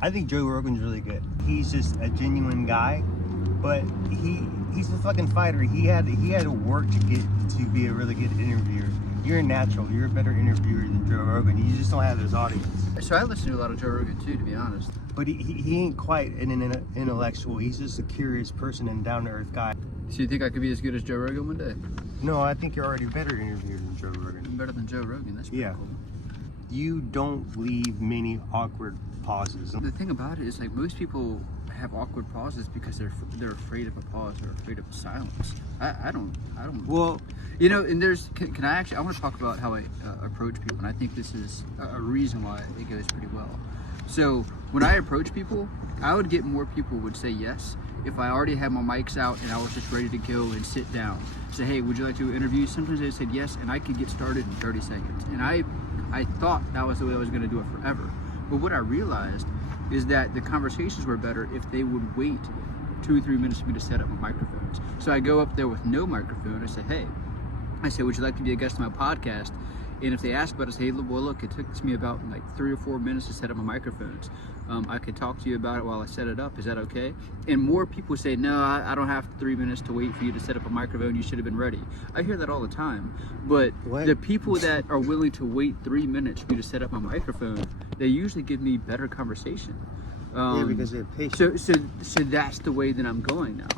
I think Joe Rogan's really good. He's just a genuine guy, but he's a fucking fighter. He had to work to get to be a really good interviewer. You're a natural. You're a better interviewer than Joe Rogan. You just don't have his audience. So I listen to a lot of Joe Rogan too, to be honest. But he ain't quite an intellectual. He's just a curious person and down to earth guy. So you think I could be as good as Joe Rogan one day? No, I think you're already a better interviewer than Joe Rogan. I'm better than Joe Rogan. That's pretty cool. You don't leave many awkward pauses. The thing about it is, like, most people have awkward pauses because they're afraid of a pause or afraid of a silence. I don't. Well, you know, and there's can I actually I want to talk about how I approach people, and I think this is a reason why it goes pretty well. So when I approach people, I would get more people would say yes if I already had my mics out and I was just ready to go and sit down. Say, hey, would you like to interview? Sometimes they said yes, and I could get started in 30 seconds. And I thought that was the way I was going to do it forever. But what I realized is that the conversations were better if they would wait 2 or 3 minutes for me to set up my microphones. So I go up there with no microphone. I say, hey, would you like to be a guest on my podcast? And if they ask about it, I say, hey, well, look, it took me about like 3 or 4 minutes to set up my microphones. I could talk to you about it while I set it up. Is that okay? And more people say, no, I don't have 3 minutes to wait for you to set up a microphone. You should have been ready. I hear that all the time. But the people that are willing to wait 3 minutes for me to set up my microphone, they usually give me better conversation. Yeah, because they're patient. So that's the way that I'm going now.